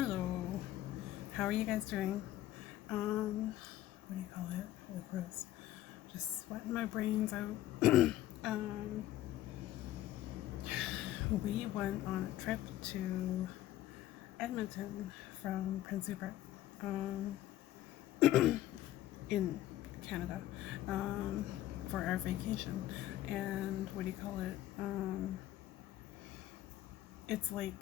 Hello, how are you guys doing? What do you call it? Holy gross. Just sweating my brains out. um, we went on a trip to Edmonton from Prince Rupert, in Canada, for our vacation. And what do you call it? It's like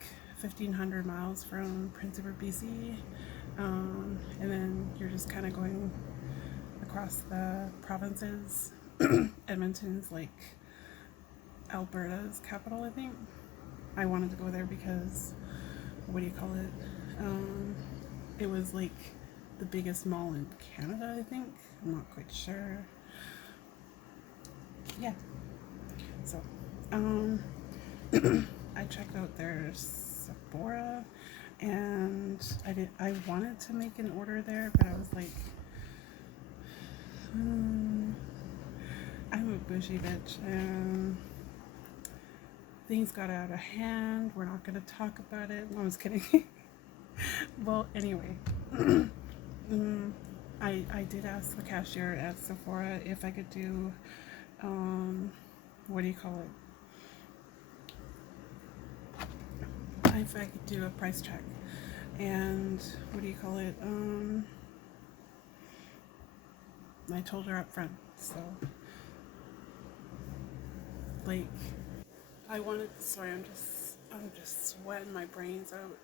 1,500 miles from Prince Rupert, BC. And then you're just kind of going across the provinces. Edmonton's like Alberta's capital, I think. I wanted to go there because, what do you call it? It was like the biggest mall in Canada, I think. I'm not quite sure. Yeah. So, I checked out their Sephora, and I wanted to make an order there, but I was like, I'm a bougie bitch, and things got out of hand. We're not gonna talk about it. No, I was kidding. Well, anyway, I did ask the cashier at Sephora if I could do, what do you call it? If I could do a price check, and what do you call it? I told her up front, so like I wanted. Sorry, I'm just sweating my brains out.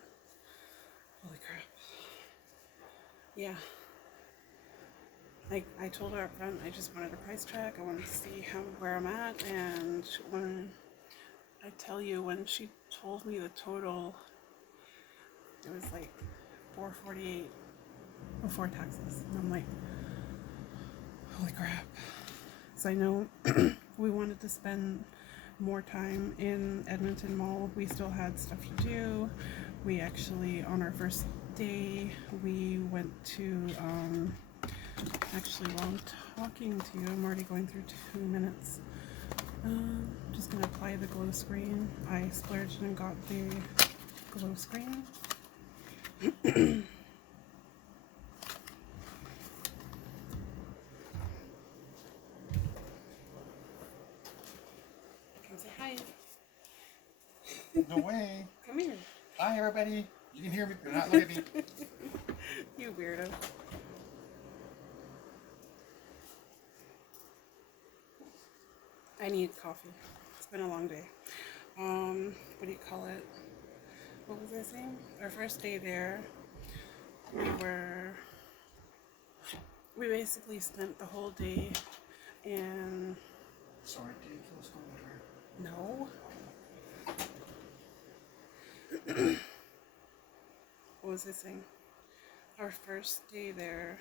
Holy crap! Yeah, I told her up front. I just wanted a price check. I wanted to see where I'm at, and when I tell you, when she told me the total, it was like $448 before taxes, and I'm like, holy crap. So I know we wanted to spend more time in Edmonton Mall. We still had stuff to do. We actually, on our first day, we went to, actually while I'm talking to you, I'm already going through 2 minutes. Just gonna apply the glow screen. I splurged and got the glow screen. Come say hi. No way. Come here. Hi, everybody. You can hear me, but not look at me. You weirdo. I need coffee. It's been a long day. What do you call it? What was I saying? Our first day there, we basically spent the whole day in. Sorry, do you kill us over No. What was I saying? Our first day there,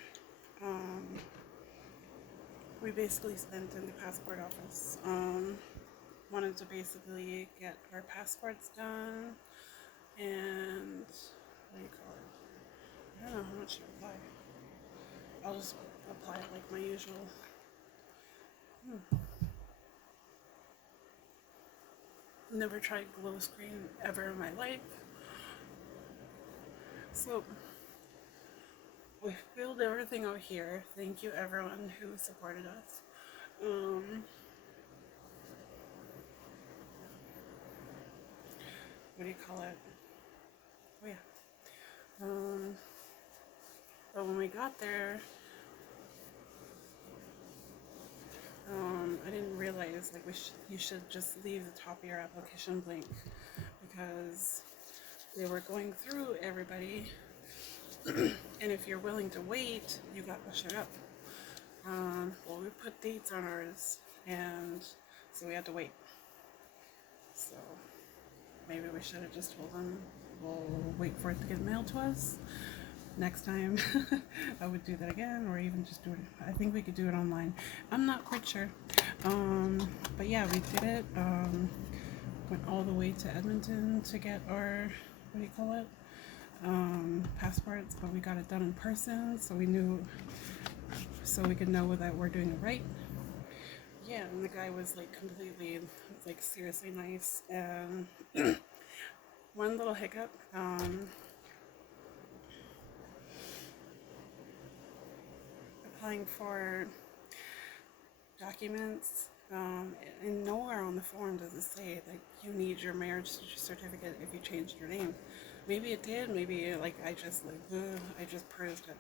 we basically spent in the passport office. Wanted to basically get our passports done, and what do you call it? I don't know how much to apply. I'll just apply it like my usual. Never tried glow screen ever in my life. So we filled everything out here. Thank you everyone who supported us. What do you call it? Oh yeah. But when we got there, I didn't realize like you should just leave the top of your application blank, because they were going through everybody, and if you're willing to wait, you got to shut up. Well, we put dates on ours, and so we had to wait. So maybe we should have just told them we'll wait for it to get mailed to us. Next time I would do that again, or even just do it. I think we could do it online. I'm not quite sure. But yeah, we did it. Went all the way to Edmonton to get our, what do you call it? Passports, but we got it done in person, so we could know that we're doing it right. Yeah, and the guy was like completely, like seriously nice. And one little hiccup. applying for documents, and nowhere on the form does it say that you need your marriage certificate if you changed your name. Maybe it did. Maybe like I just proved it.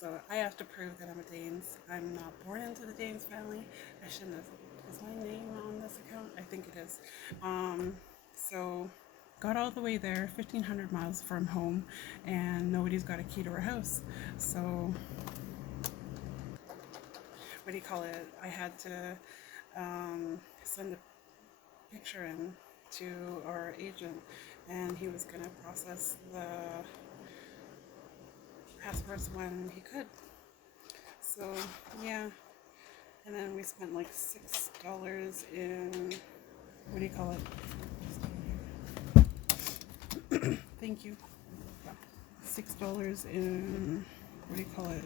So I have to prove that I'm a Danes. I'm not born into the Danes family. I shouldn't have. Is my name on this account? I think it is. So got all the way there, 1,500 miles from home, and nobody's got a key to our house. So what do you call it? I had to send a picture in to our agent, and he was gonna process the passports when he could. So yeah, and then we spent like $6 in, what do you call it? Thank you. $6 in, what do you call it?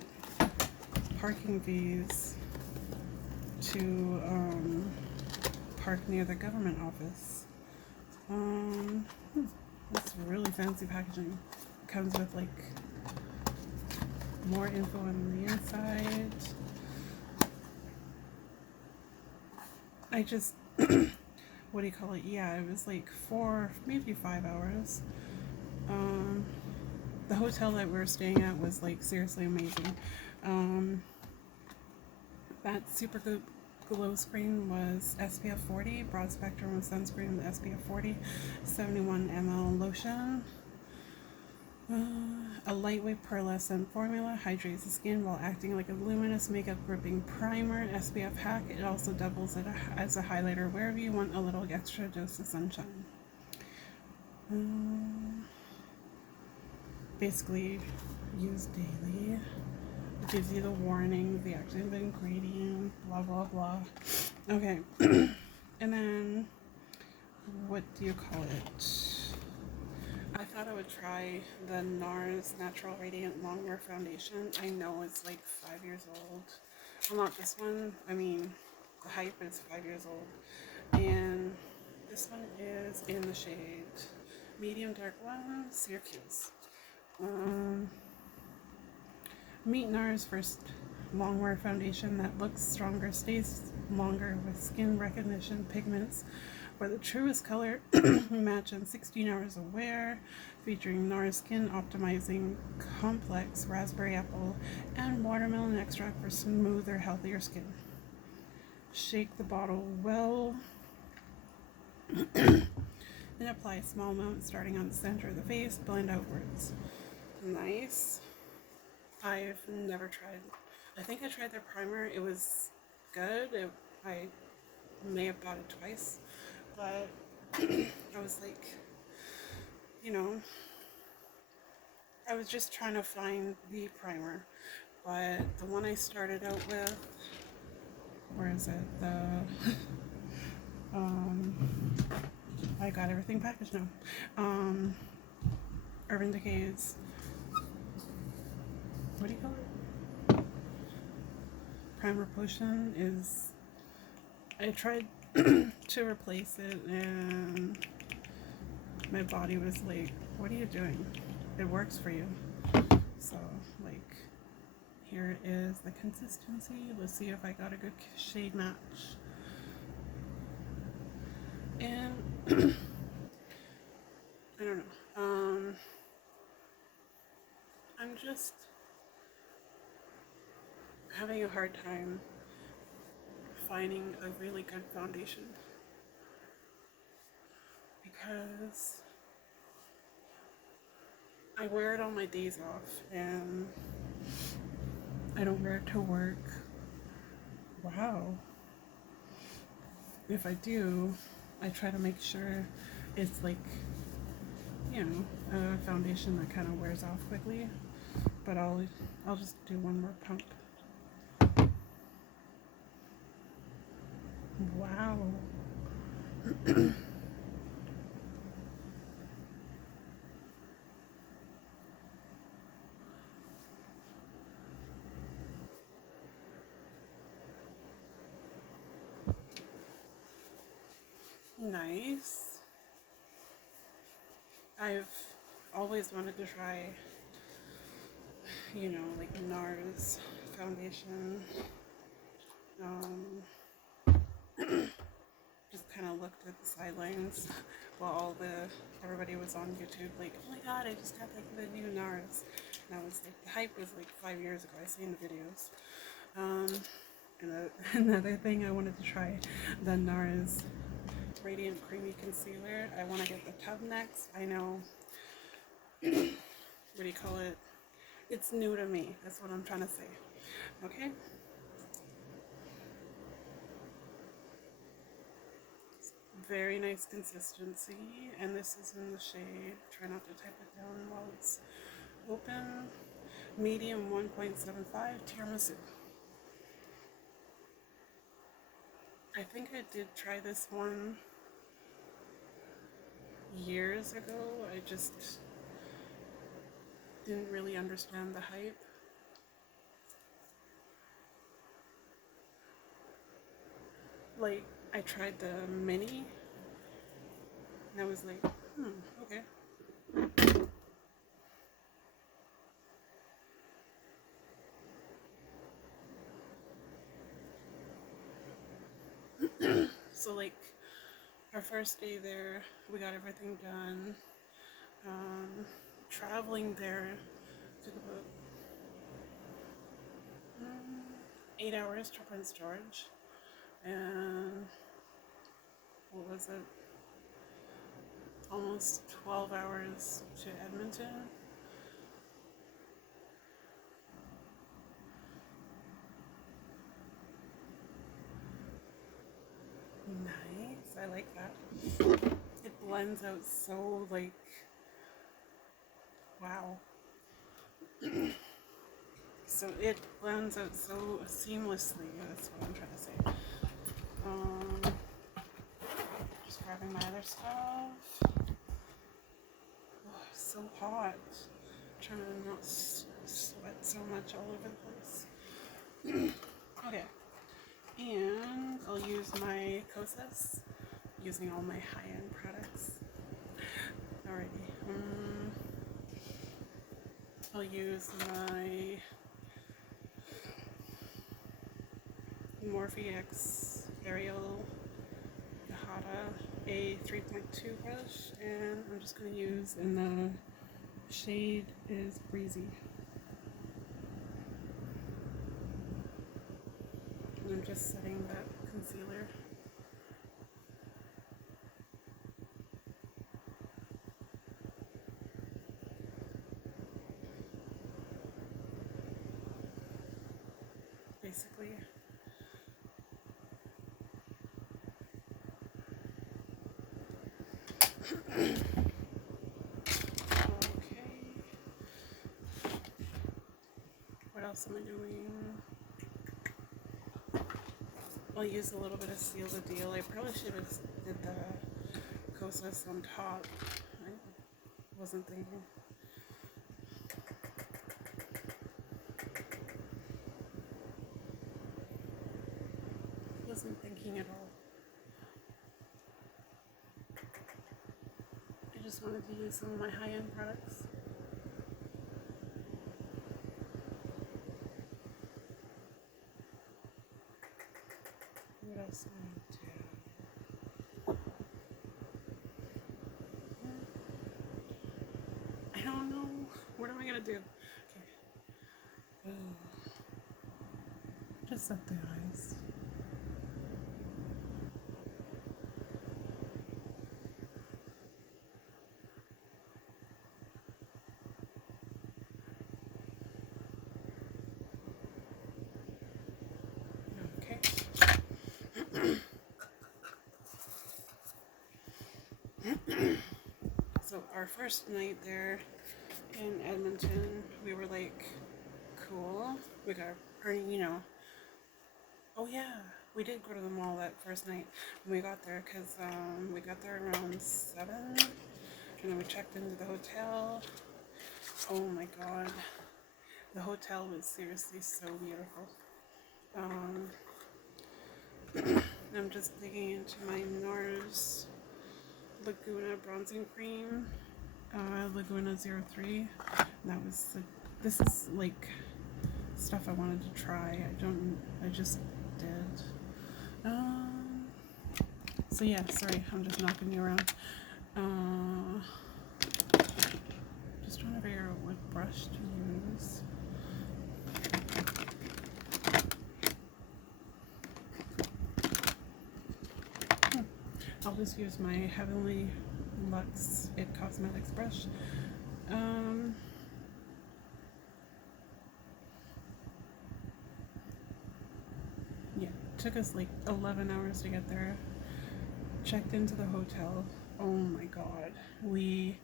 Parking fees to park near the government office. It's really fancy packaging. It comes with like more info on the inside. I just, what do you call it? Yeah, it was like 4, maybe 5 hours. The hotel that we were staying at was like seriously amazing. That Supergoop glow screen was SPF 40, broad spectrum of sunscreen with SPF 40, 71 ml lotion. A lightweight pearlescent formula hydrates the skin while acting like a luminous makeup gripping primer. SPF hack. It also doubles it as a highlighter wherever you want a little extra dose of sunshine. Basically, use daily. It gives you the warning, the active ingredient, blah blah blah. Okay, and then what do you call it? I thought I would try the Nars Natural Radiant Longwear Foundation. I know it's like 5 years old. Well, not this one. I mean, the hype is 5 years old. And this one is in the shade medium dark one, Syracuse. Meet Nars first longwear foundation that looks stronger, stays longer with skin recognition pigments for the truest color match in 16 hours of wear, featuring Nars skin optimizing complex raspberry apple and watermelon extract for smoother, healthier skin. Shake the bottle well and apply a small amount starting on the center of the face, blend outwards. Nice. I've never tried. I think I tried their primer. It was good. I may have bought it twice, but I was like, I was just trying to find the primer. But the one I started out with, where is it? I got everything packaged now. Urban Decay's, what do you call it? Primer potion is, I tried to replace it and my body was like, what are you doing? It works for you. So like, here is the consistency. Let's see if I got a good shade match. And I don't know. I'm just having a hard time finding a really good foundation because I wear it on my days off and I don't wear it to work. Wow. If I do, I try to make sure it's like, a foundation that kind of wears off quickly, but I'll just do one more pump. Wow. Nice. I've always wanted to try you know, like Nars foundation. Just kind of looked at the sidelines while everybody was on YouTube, like, oh my god, I just got like the new Nars. And I was like, the hype was like 5 years ago. I seen the videos. And another thing I wanted to try, the Nars Radiant Creamy Concealer. I want to get the tub next. I know, what do you call it? It's new to me. That's what I'm trying to say. Okay? Very nice consistency. And this is in the shade. Try not to type it down while it's open. Medium 1.75 Teramisu. I think I did try this one years ago. I just didn't really understand the hype. Like, I tried the mini and I was like, okay. So like, our first day there, we got everything done. Traveling there took about 8 hours to Prince George, and what was it? Almost 12 hours to Edmonton. Nice, I like that. It blends out so, like, wow. So it blends out so seamlessly, that's what I'm trying to say. Just grabbing my other stuff. Oh, it's so hot. I'm trying to not sweat so much all over the place. Okay. And I'll use my Kosas, using all my high-end products. Alrighty. I'll use my Morphe X Ariel Gahara A 3.2 brush, and I'm just going to use, and the shade is Breezy. And I'm just setting that concealer. Basically. Okay. What else am I doing? I'll use a little bit of Seal the Deal. I probably should have did the Kosas on top. I wasn't thinking. Wasn't thinking at all. I just wanted to use some of my high-end products. What else am I doing? I don't know. What am I gonna do? Okay. Just set the eyes. Okay. So our first night there in Edmonton, we were like, cool. We got our, you know, oh yeah, we did go to the mall that first night when we got there, because we got there around 7, and then we checked into the hotel. Oh my god, the hotel was seriously so beautiful. I'm just digging into my Nars Laguna bronzing cream, Laguna 03. That was this is like stuff I wanted to try. I just did. So yeah, sorry, I'm just knocking you around. Just trying to figure out what brush to use. I'll just use my Heavenly Luxe It Cosmetics brush. Yeah, took us like 11 hours to get there. Checked into the hotel. Oh my god. We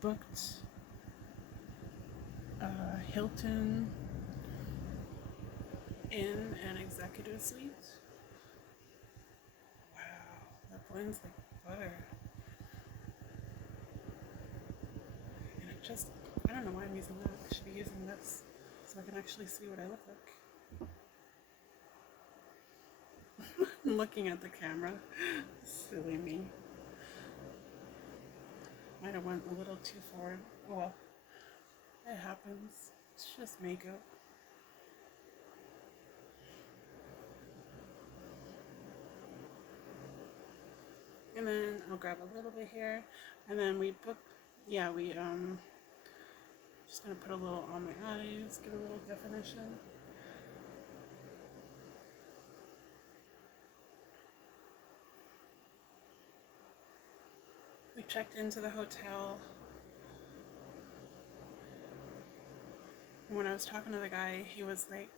booked Hilton in an executive suite. Wow, that blends like butter. And it just, I don't know why I'm using that. I should be using this so I can actually see what I look like. I'm looking at the camera. Silly me. Might have went a little too forward. Oh well, it happens. It's just makeup. And then I'll grab a little bit here, and then we booked. Yeah, we just gonna put a little on my eyes, get a little definition. We checked into the hotel. And when I was talking to the guy, he was like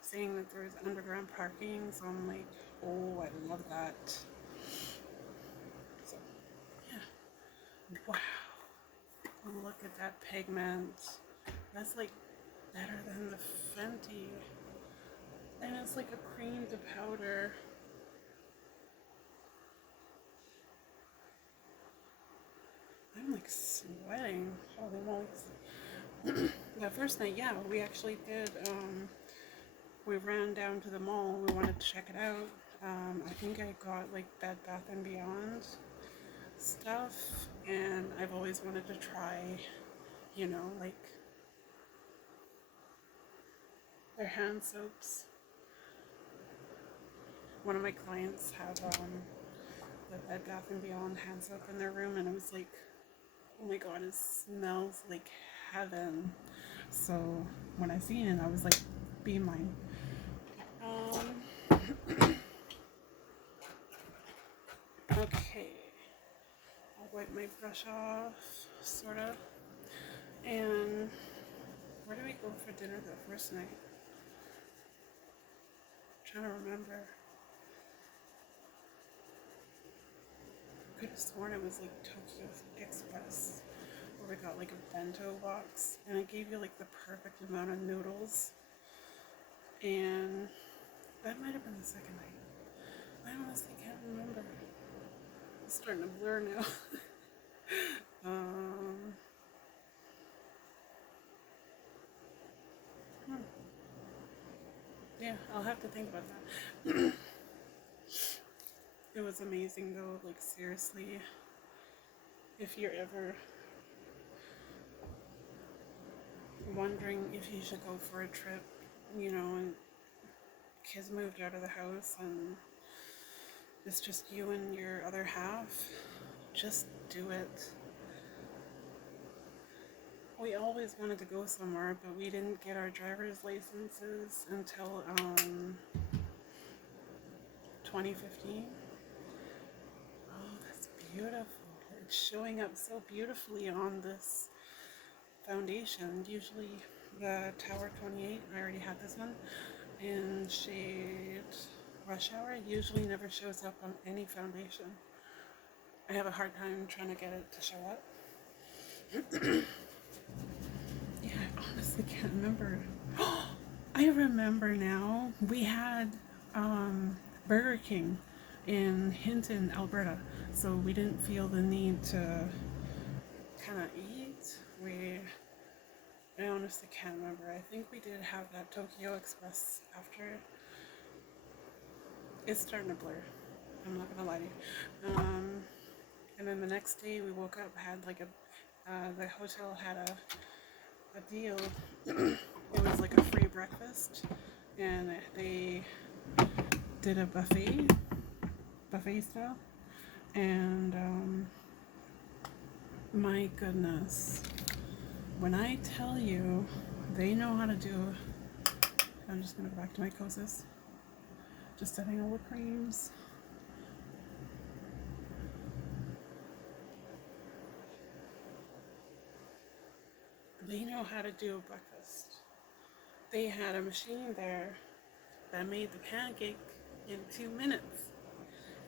saying that there was underground parking, so I'm like, oh, I love that. So, yeah. Wow. Look at that pigment. That's like better than the Fenty. And it's like a cream to powder. I'm like sweating. Holy moly. That first night, yeah, we actually did, we ran down to the mall. We wanted to check it out. I think I got like Bed Bath & Beyond stuff, and I've always wanted to try, you know, like their hand soaps. One of my clients have the Bed Bath & Beyond hand soap in their room, and it was like, oh my god, it smells like heaven. So when I seen it, I was like, be mine. Okay, I'll wipe my brush off, sort of. And where did we go for dinner the first night? I'm trying to remember. I could have sworn it was like Tokyo Express, where we got like a bento box, and it gave you like the perfect amount of noodles. And that might have been the second night. I honestly can't remember. It's starting to blur now. Yeah, I'll have to think about that. It was amazing though, like seriously, if you're ever wondering if you should go for a trip, you know, and kids moved out of the house and it's just you and your other half, just do it. We always wanted to go somewhere, but we didn't get our driver's licenses until 2015. Oh, that's beautiful. It's showing up so beautifully on this foundation. Usually the Tower 28, I already had this one, in shade Rush Hour, usually never shows up on any foundation. I have a hard time trying to get it to show up. Yeah, I honestly can't remember. I remember now. We had Burger King in Hinton, Alberta, so we didn't feel the need to kind of eat. I honestly can't remember. I think we did have that Tokyo Express after. It's starting to blur. I'm not gonna lie to you. And then the next day we woke up, had like the hotel had a deal. It was like a free breakfast, and they did a buffet style, and my goodness, when I tell you they know how to do, I'm just gonna go back to my Kosas, just setting all the creams. They know how to do a breakfast. They had a machine there that made the pancake in 2 minutes.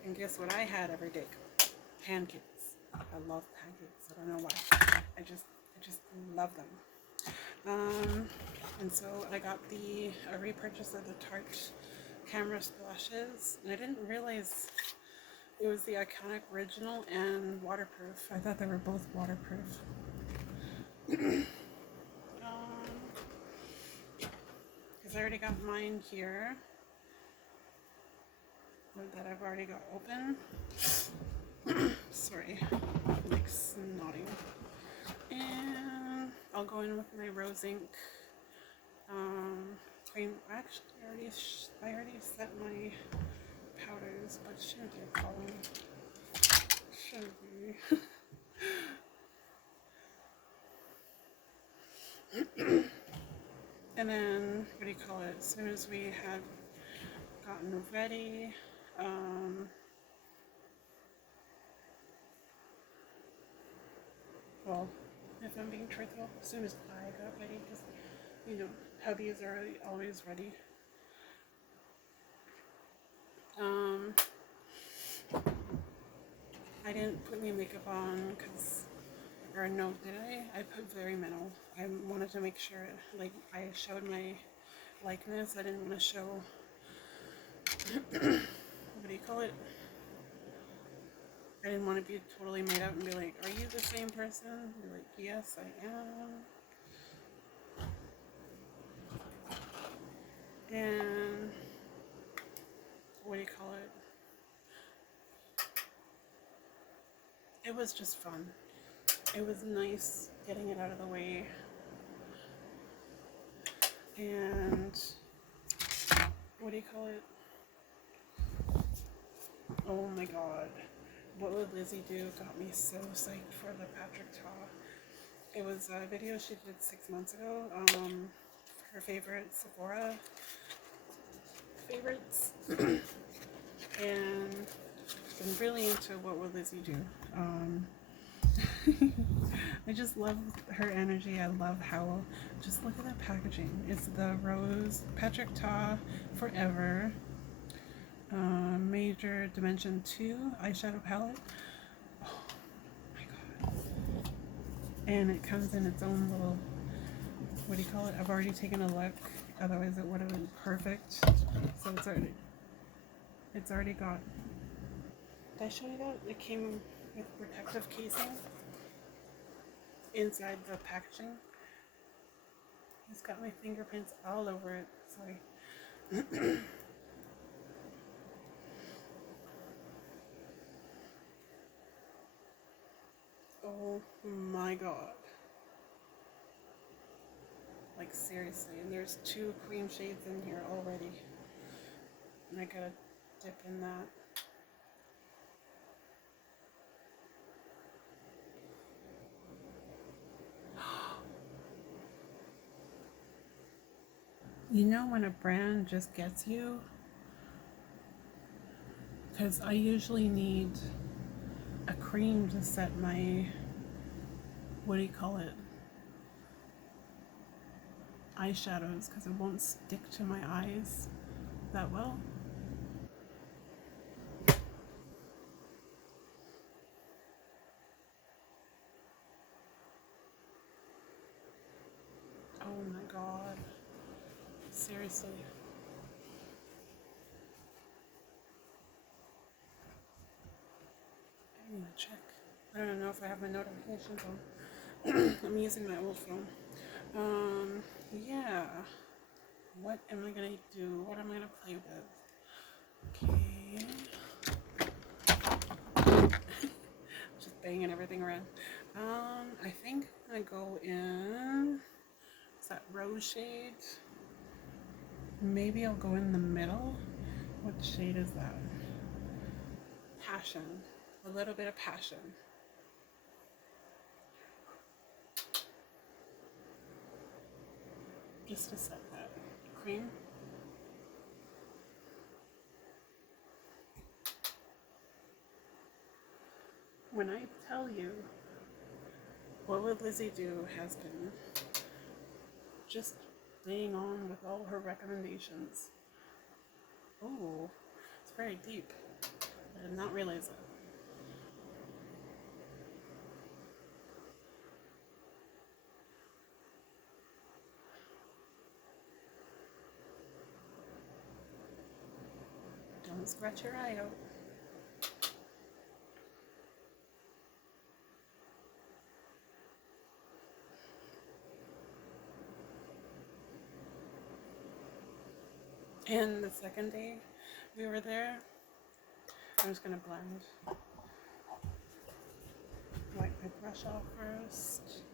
And guess what I had every day? Pancakes. I love pancakes. I don't know why. I just love them. And so I got a repurchase of the Tarte camera splashes, and I didn't realize it was the iconic original and waterproof. I thought they were both waterproof. Because I already got mine here that I've already got open. Sorry, like snotting. And I'll go in with my Rose Ink cream. Actually, I already set my powders, but it shouldn't be a problem. Shouldn't be. And then, what do you call it? As soon as we had gotten ready, well, if I'm being truthful, as soon as I got ready, because, you know, hubbies are always ready. I didn't put any makeup on, or no, did I? I put very minimal. I wanted to make sure, like, I showed my likeness. I didn't want to show, what do you call it? I didn't want to be totally made out and be like, are you the same person? Be like, yes, I am. And, what do you call it? It was just fun. It was nice getting it out of the way. And, what do you call it? Oh my god. What Would Lizzy Do got me so psyched for the Patrick Ta. It was a video she did 6 months ago. Her favorite Sephora favorites. And I'm really into What Would Lizzy Do. I just love her energy. I love how, just look at that packaging. It's the Rose Patrick Ta Forever Major Dimension 2 eyeshadow palette. Oh my god. And it comes in its own little, what do you call it? I've already taken a look, otherwise it would have been perfect. So it's already got, did I show you that? It came with protective casing inside the packaging. It's got my fingerprints all over it. Sorry. Oh my god. Like seriously, and there's 2 cream shades in here already. And I gotta dip in that. You know when a brand just gets you? Because I usually need a cream to set my, what do you call it? Eyeshadows, because it won't stick to my eyes that well. Oh my god. Seriously. I need to check. I don't know if I have my notifications on. I'm using my old phone. Yeah. What am I gonna do? What am I gonna play with? Okay. Just banging everything around. I think I'm gonna go in, is that rose shade? Maybe I'll go in the middle. What shade is that? Passion. A little bit of passion. Just to set that cream. When I tell you what would Lizzy do has been just staying on with all her recommendations. Oh, it's very deep. I did not realize it. Don't scratch your eye out. And the second day we were there, I'm just gonna blend. Wipe my brush off first.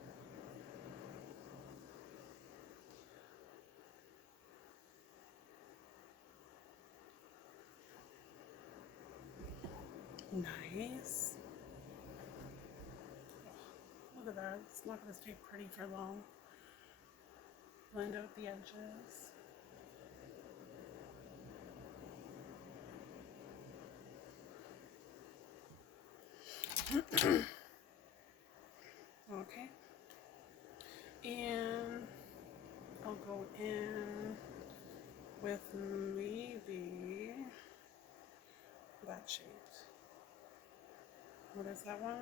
Nice. Look at that. It's not gonna stay pretty for long. Blend out the edges. Okay. And I'll go in with maybe that shade. What is that one?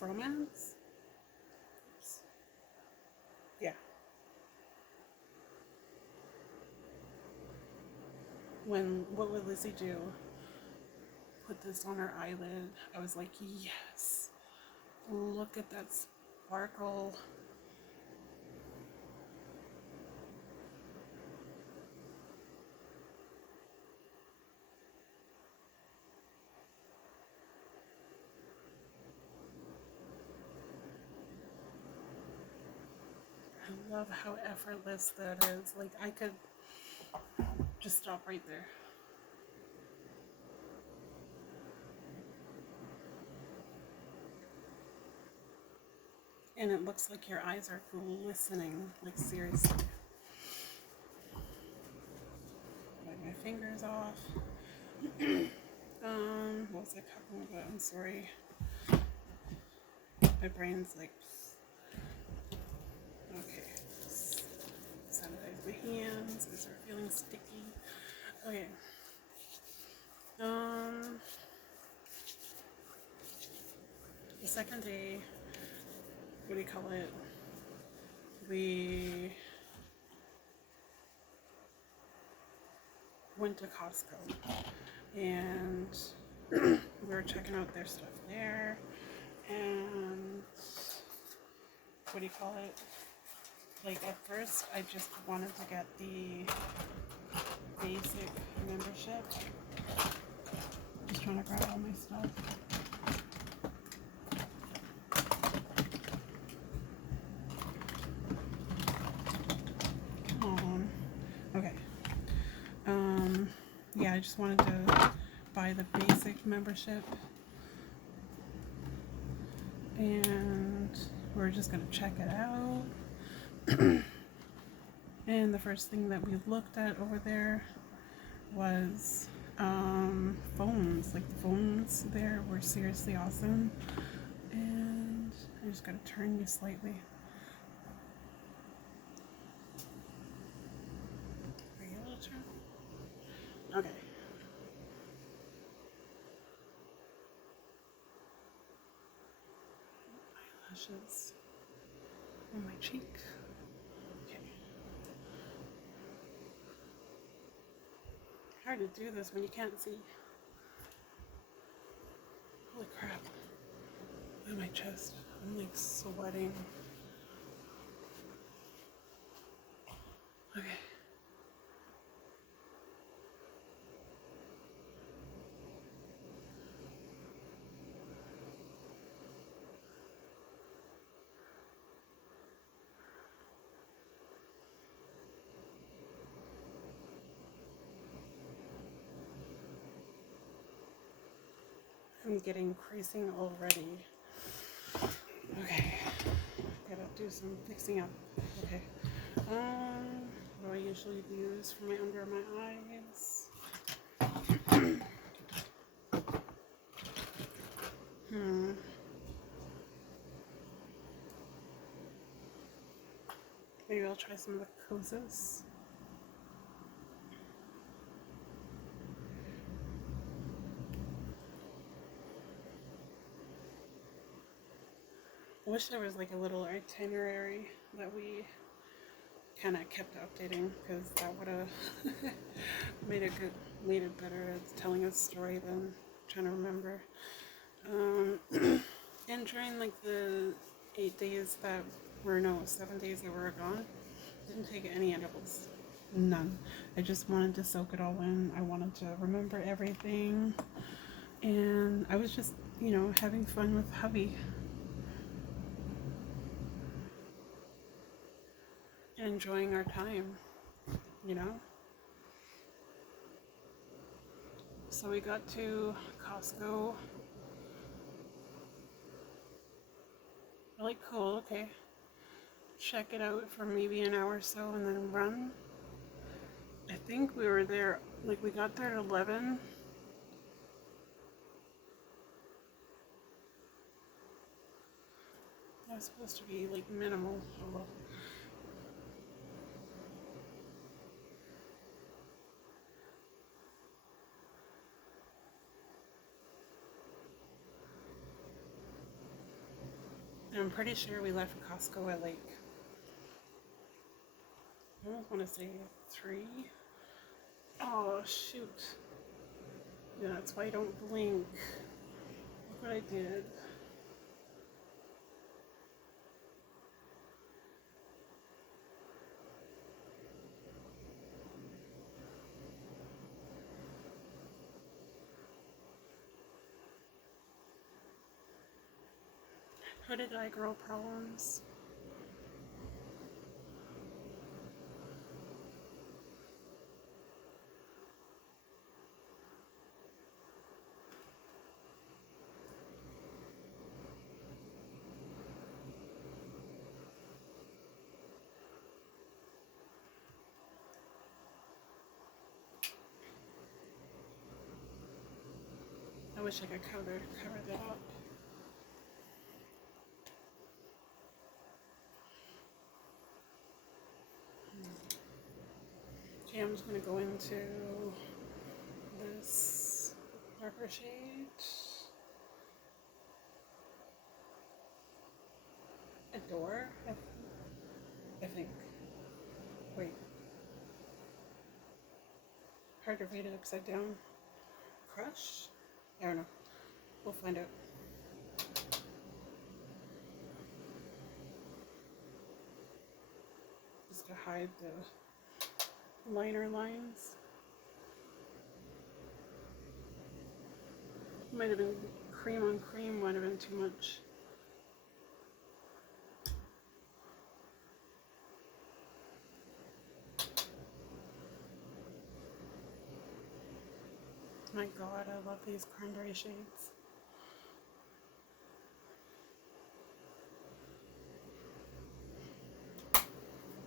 Romance? Oops. Yeah. What would Lizzy do? Put this on her eyelid. I was like, yes. Look at that sparkle. I love how effortless that is. Like, I could just stop right there. And it looks like your eyes are glistening, like seriously. Wipe my fingers off. What was I talking about? I'm sorry. My brain's like, okay. Sanitize my hands. I start feeling sticky. Okay. The second day, what do you call it? We went to Costco and we were checking out their stuff there, and what do you call it? Like, at first I just wanted to get the basic membership. Just trying to grab all my stuff. Okay. Yeah, I just wanted to buy the basic membership. And we're just gonna check it out. And the first thing that we looked at over there was phones. Like, the phones there were seriously awesome. And I just gotta turn you slightly. Okay. Eyelashes on my cheek. Okay. Hard to do this when you can't see. Holy crap. Look at my chest. I'm like sweating. Okay. I'm getting creasing already. Okay, gotta do some fixing up. Okay, what do I usually use for my under my eyes? Maybe I'll try some of the Kosas. I wish there was like a little itinerary that we kind of kept updating, because that would have made it better at telling a story than trying to remember. And during like the 7 days that we were gone, didn't take any edibles. None. I just wanted to soak it all in. I wanted to remember everything. And I was just, having fun with hubby. Enjoying our time, So we got to Costco. Really cool, okay. Check it out for maybe an hour or so and then run. I think we were there, we got there at 11. That was supposed to be minimal. I'm pretty sure we left Costco at I almost want to say 3. Oh shoot. Yeah, that's why I don't blink. Look what I did. How did I grow problems? I wish I could cover that up. Okay, I'm just going to go into this darker shade. Adore, I think. Wait. Hard to read it upside down. Crush? I don't know. We'll find out. Just to hide the liner lines. Might have been cream on cream, might have been too much. My god, I love these cranberry shades.